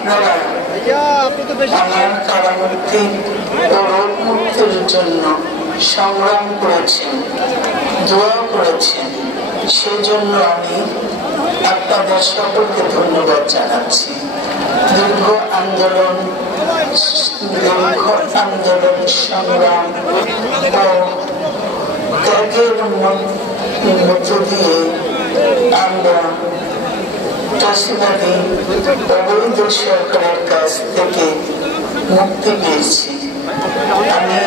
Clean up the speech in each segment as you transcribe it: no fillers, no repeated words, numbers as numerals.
আপনারা আমার কারামুক্তি ও রোগ মুক্তির জন্য সংগ্রাম করেছেন, দোয়া করেছেন, সেজন্য আমি আপনাদের সকলকে ধন্যবাদ জানাচ্ছি। দীর্ঘ আন্দোলন সংগ্রাম ও ত্যাগের মধ্য দিয়ে আমরা চাষিবাদী অবৈধ সরকারের কাছ থেকে মুক্তি পেয়েছি। আমি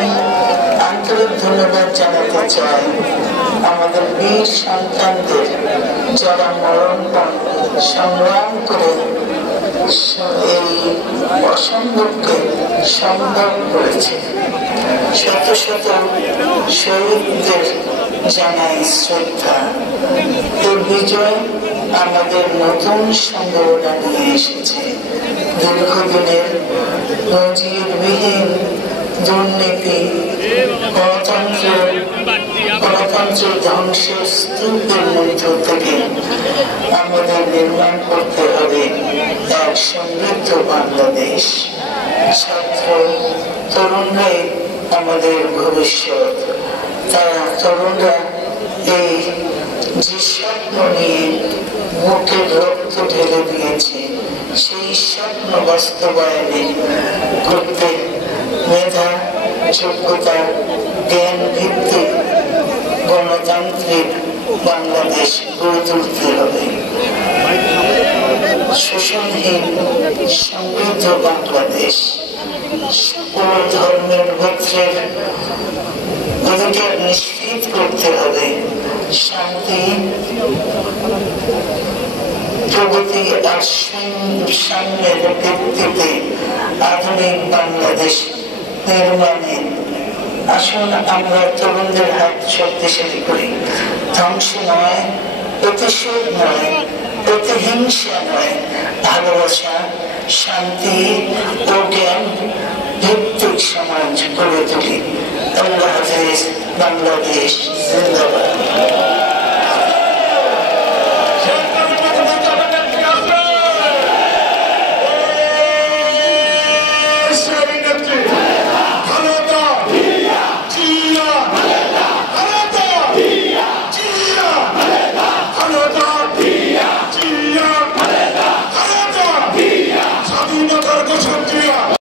আন্তরিক ধন্যবাদ জানাতে চাই আমাদের বীর সন্তানদের, যারা মরণপণ সংগ্রাম করে এই অসম্ভবকে সম্ভব করেছে। শত শত শহীদদের জানাই শ্রদ্ধা। এই বিজয় আমাদের নতুন সম্ভাবনা নিয়ে এসেছে। দীর্ঘদিনের নজিরবিহীন দুর্নীতি, গণতন্ত্রের ধ্বংসের স্তূপের মধ্য থেকে আমাদের নির্মাণ করতে হবে এক সমৃদ্ধ বাংলাদেশ। ছাত্র তরুণরাই আমাদের ভবিষ্যৎ। তারা তরুণরা এই যে স্বপ্ন নিয়ে বুকের রক্ত ঢেলে দিয়েছে, সেই স্বপ্ন বাস্তবায়নে করতে মেধা, যোগ্যতা, জ্ঞান ভিত্তিক গণতান্ত্রিক বাংলাদেশ গড়ে তুলতে হবে। শোষণহীন সমৃদ্ধ বাংলাদেশ, সকল ধর্মের গোত্রের অধিকার নিশ্চিত করতে হবে। শান্তি, প্রগতি আর সাম্যের ভিত্তিতে আধুনিক বাংলাদেশ নির্মাণে আসুন আমরা তরুণদের হাত শক্তিশালী করি। ধ্বংস নয়, প্রতিশোধ নয়, প্রতিহিংসা নয়, ভালোবাসা, শান্তি ও জ্ঞান ভিত্তিক সমাজ গড়ে তুলি। আল্লাহ হাফেজ। বাংলাদেশ জিন্দাবাদ।